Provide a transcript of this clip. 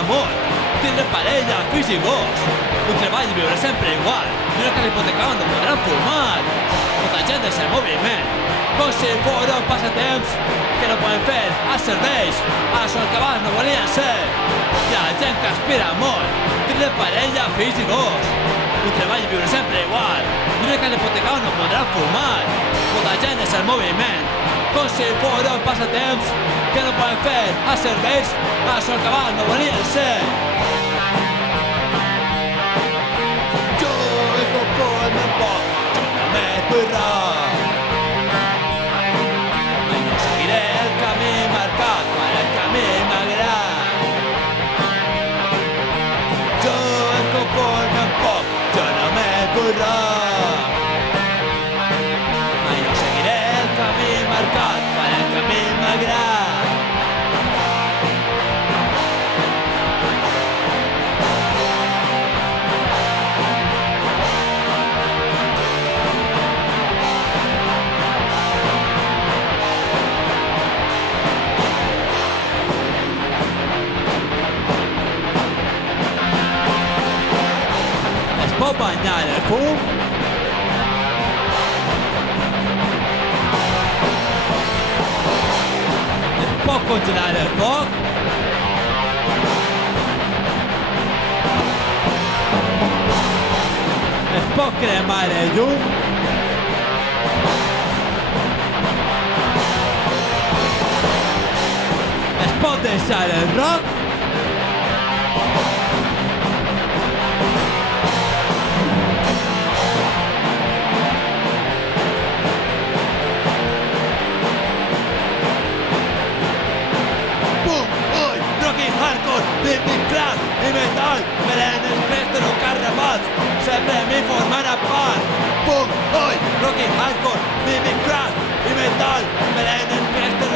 a mort. Tindre parella, fills i gos. Un treball i viure sempre igual. I una casa hipotecada on no podran fumar. Molta gent és el moviment, com si fos un passatemps que no poden fer als serveis. Això el que abans no volien ser. Hi ha gent que aspira molt. Tindre parella, fills i gos. Un treball i viure sempre igual. I una casa hipotecada on no podran fumar. Molta gent és el moviment, com si fos un passatemps que no poden fer als serveis. Això el que abans no volien ser. Jo me conformo un poc, jo no m'esborrà. Mai no seguiré el camí marcat, faré el camí m'agrada. Jo em conformo un poc, jo no m'esborrà. Mai no seguiré el camí marcat, faré el camí m'agrada. Es pot banyar el fum? Es pot congelar el foc? Es pot cremar el llum? Es pot deixar el rock? Hardcore, rhythmic crash i metal, melenes, crestes o carrapats, sempre m'hi formen a part. Pum, oi, rock i hardcore, rhythmic crash i metal, melenes, crestes